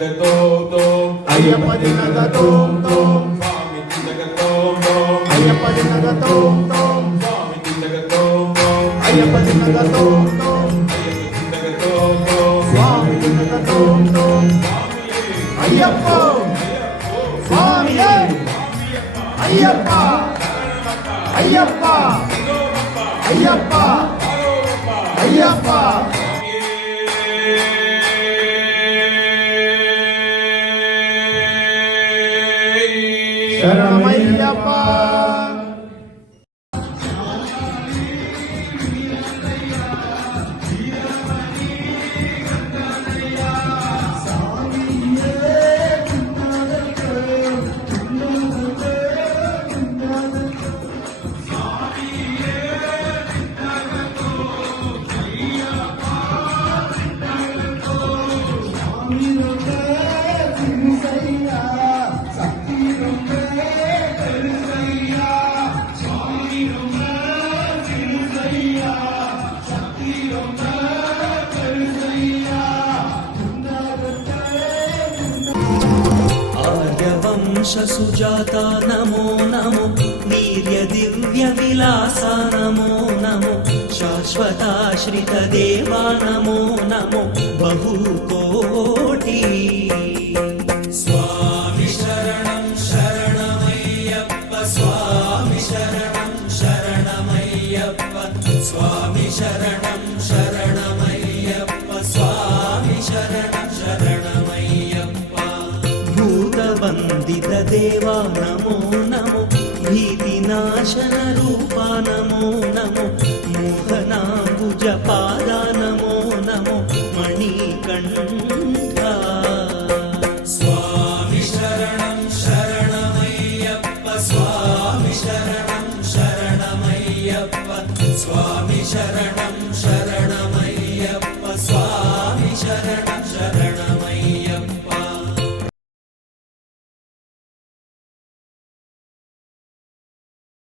అయ్యప్ప దినగతోం తోం స్వామి దినగతోం తోం అయ్యప్ప దినగతోం తోం స్వామి దినగతోం తోం అయ్యప్ప దినగతోం తోం స్వామి దినగతోం తోం అయ్యప్ప స్వామి అయ్యప్ప అయ్యప్ప అయ్యప్ప అయ్యప్ప శరణమయ్యప్ప सुजाता नमो नमो वीर्य दिव्य विलासा नमो नमो शाश्वताश्रित देवा नमो नमो बहुकोटि स्वामी शरणं शरणमय्यप्प स्वामी शरणं शरणमय्यप्प स्वामी शरणं शरणमय्यप्प स्वामी शरणं शरणमय्यप्प भूतवन्दित देवा नमो नमो भीतिनाशन रूपा नमो नमो मोहनाम्बुजपादा नमो नमो मणिकण्ठा स्वामी शरणं शरणमय्यप्प स्वामी शरणं शरणमय्यप्प स्वामी शरणं